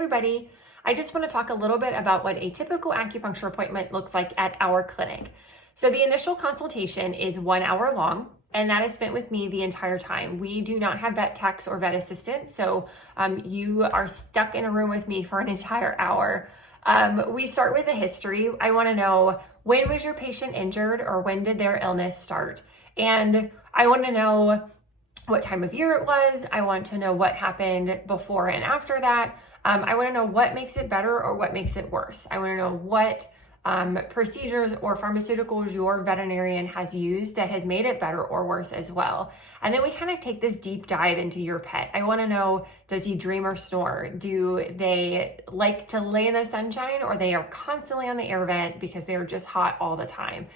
everybody. I just want to talk a little bit about what a typical acupuncture appointment looks like at our clinic. So the initial consultation is 1 hour long, and that is spent with me the entire time. We do not have vet techs or vet assistants, so you are stuck in a room with me for an entire hour. We start with a history. I want to know, when was your patient injured, or when did their illness start? And I want to know what time of year it was. I want to know what happened before and after that. I want to know what makes it better or what makes it worse. I want to know what procedures or pharmaceuticals your veterinarian has used that has made it better or worse as well. And then we kind of take this deep dive into your pet. I want to know, does he dream or snore? Do they like to lay in the sunshine, or they are constantly on the air vent because they're just hot all the time?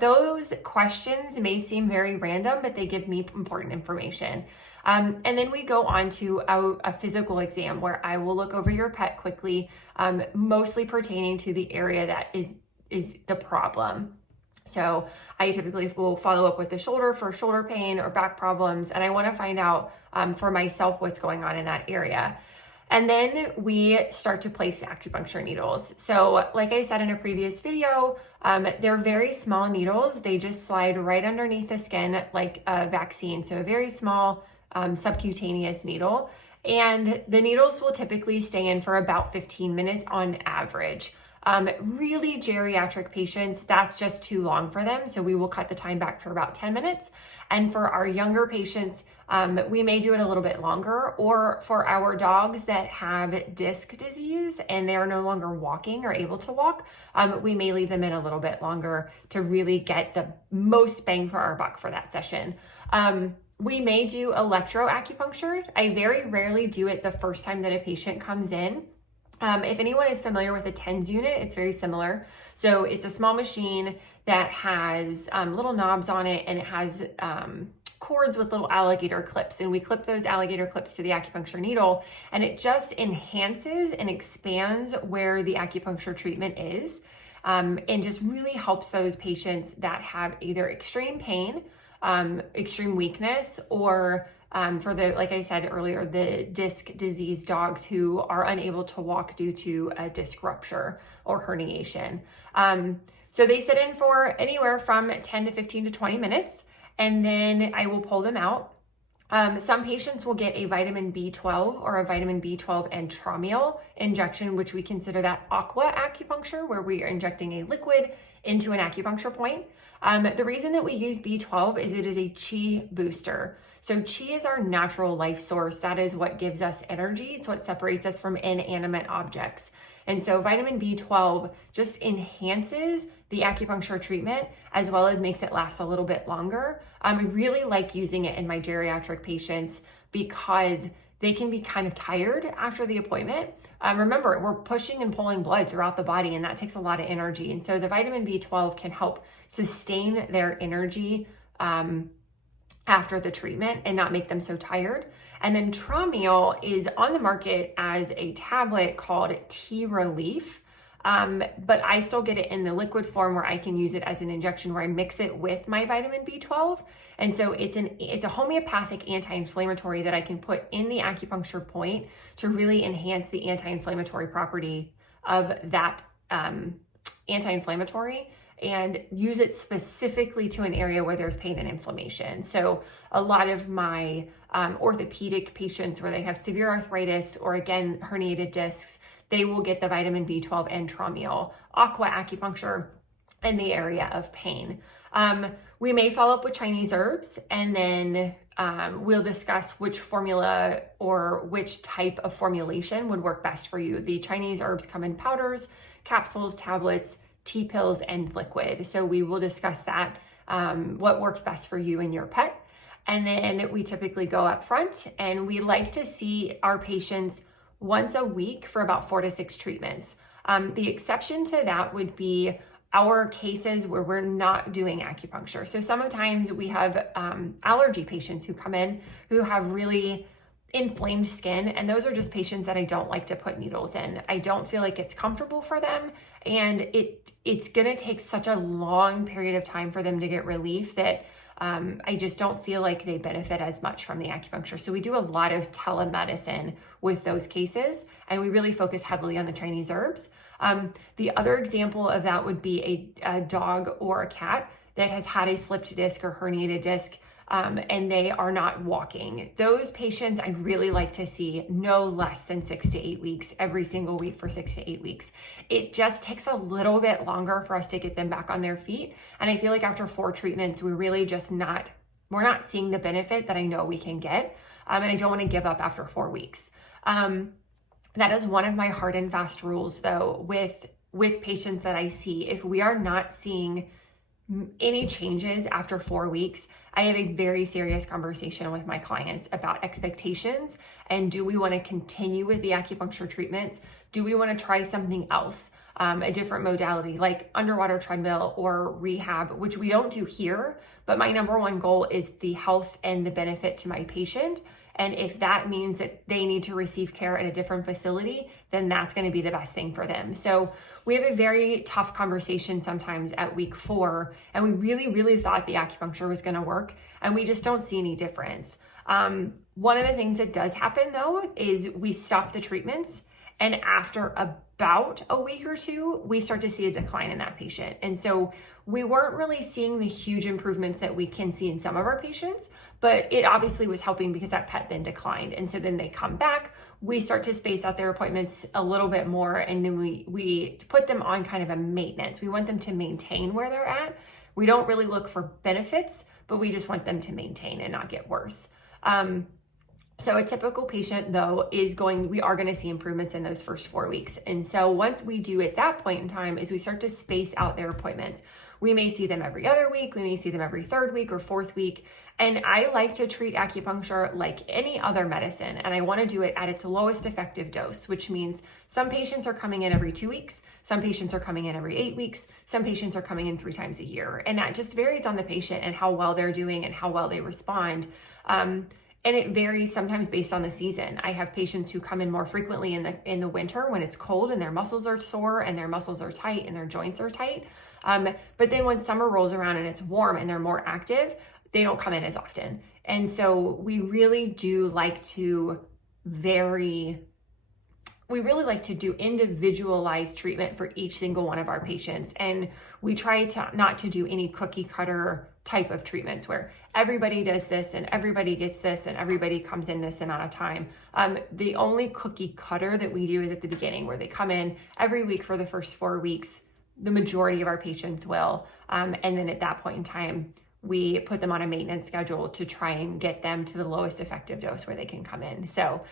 Those questions may seem very random, but they give me important information. And then we go on to a physical exam where I will look over your pet quickly, mostly pertaining to the area that is the problem. So I typically will follow up with the shoulder for shoulder pain or back problems, and I want to find out for myself what's going on in that area. And then we start to place acupuncture needles. So like I said in a previous video, they're very small needles. They just slide right underneath the skin like a vaccine. So a very small subcutaneous needle. And the needles will typically stay in for about 15 minutes on average. Really geriatric patients, that's just too long for them. So we will cut the time back for about 10 minutes. And for our younger patients, we may do it a little bit longer. Or for our dogs that have disc disease and they're no longer walking or able to walk, we may leave them in a little bit longer to really get the most bang for our buck for that session. We may do electroacupuncture. I very rarely do it the first time that a patient comes in. If anyone is familiar with a TENS unit, it's very similar. So it's a small machine that has little knobs on it, and it has cords with little alligator clips. And we clip those alligator clips to the acupuncture needle, and it just enhances and expands where the acupuncture treatment is, and just really helps those patients that have either extreme pain, extreme weakness, or for the, like I said earlier, the disc disease dogs who are unable to walk due to a disc rupture or herniation. So they sit in for anywhere from 10 to 15 to 20 minutes, and then I will pull them out. Some patients will get a vitamin B12 or a vitamin B12 and Tramiel injection, which we consider that aqua acupuncture, where we are injecting a liquid into an acupuncture point. The reason that we use B12 is it is a chi booster. So chi is our natural life source. That is what gives us energy. It's what separates us from inanimate objects. And so vitamin B12 just enhances the acupuncture treatment as well as makes it last a little bit longer. I really like using it in my geriatric patients because they can be kind of tired after the appointment. Remember, we're pushing and pulling blood throughout the body, and that takes a lot of energy. And so the vitamin B12 can help sustain their energy after the treatment and not make them so tired. And then Tramiel is on the market as a tablet called T Relief. But I still get it in the liquid form where I can use it as an injection where I mix it with my vitamin B12. And so it's a homeopathic anti-inflammatory that I can put in the acupuncture point to really enhance the anti-inflammatory property of that anti-inflammatory, and use it specifically to an area where there's pain and inflammation. So a lot of my orthopedic patients where they have severe arthritis or, again, herniated discs, they will get the vitamin B12 and Tramiel aqua acupuncture in the area of pain. We may follow up with Chinese herbs, and then we'll discuss which formula or which type of formulation would work best for you. The Chinese herbs come in powders, capsules, tablets, tea pills, and liquid. So we will discuss that, what works best for you and your pet. And then we typically go up front, and we like to see our patients once a week for about 4 to 6 treatments. The exception to that would be our cases where we're not doing acupuncture. So sometimes we have allergy patients who come in who have really inflamed skin, and those are just patients that I don't like to put needles in. I don't feel like it's comfortable for them, and it's gonna take such a long period of time for them to get relief that I just don't feel like they benefit as much from the acupuncture. So we do a lot of telemedicine with those cases, and we really focus heavily on the Chinese herbs. The other example of that would be a dog or a cat that has had a slipped disc or herniated disc, and they are not walking. Those patients I really like to see no less than 6 to 8 weeks, every single week for 6 to 8 weeks. It just takes a little bit longer for us to get them back on their feet. And I feel like after 4 treatments, we're really just we're not seeing the benefit that I know we can get. And I don't want to give up after 4 weeks. That is one of my hard and fast rules though, with patients that I see. If we are not seeing any changes after 4 weeks, I have a very serious conversation with my clients about expectations and do we want to continue with the acupuncture treatments? Do we want to try something else, a different modality like underwater treadmill or rehab, which we don't do here, but my number one goal is the health and the benefit to my patient. And if that means that they need to receive care at a different facility, then that's going to be the best thing for them. So we have a very tough conversation sometimes at week 4, and we really, really thought the acupuncture was going to work, and we just don't see any difference. One of the things that does happen though is we stop the treatments, and after about a week or 2, we start to see a decline in that patient. And so we weren't really seeing the huge improvements that we can see in some of our patients, but it obviously was helping because that pet then declined. And so then they come back, we start to space out their appointments a little bit more, and then we put them on kind of a maintenance. We want them to maintain where they're at. We don't really look for benefits, but we just want them to maintain and not get worse. So a typical patient though we are going to see improvements in those first 4 weeks. And so what we do at that point in time is we start to space out their appointments. We may see them every other week. We may see them every 3rd week or 4th week. And I like to treat acupuncture like any other medicine. And I want to do it at its lowest effective dose, which means some patients are coming in every 2 weeks. Some patients are coming in every 8 weeks. Some patients are coming in 3 times a year. And that just varies on the patient and how well they're doing and how well they respond. And it varies sometimes based on the season. I have patients who come in more frequently in the winter when it's cold and their muscles are sore and their muscles are tight and their joints are tight. But then when summer rolls around and it's warm and they're more active, they don't come in as often. And so we really do like to do individualized treatment for each single one of our patients. And we try not to do any cookie cutter type of treatments where everybody does this and everybody gets this and everybody comes in this amount of time. The only cookie cutter that we do is at the beginning, where they come in every week for the first 4 weeks. The majority of our patients will. And then at that point in time, we put them on a maintenance schedule to try and get them to the lowest effective dose where they can come in. So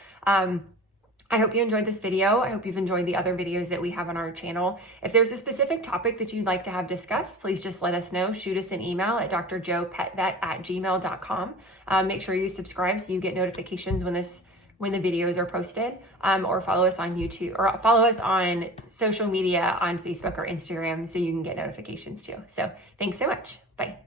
I hope you enjoyed this video. I hope you've enjoyed the other videos that we have on our channel. If there's a specific topic that you'd like to have discussed, please just let us know. Shoot us an email at drjoepetvet@gmail.com. Make sure you subscribe so you get notifications when the videos are posted, or follow us on YouTube, or follow us on social media on Facebook or Instagram so you can get notifications too. So thanks so much. Bye.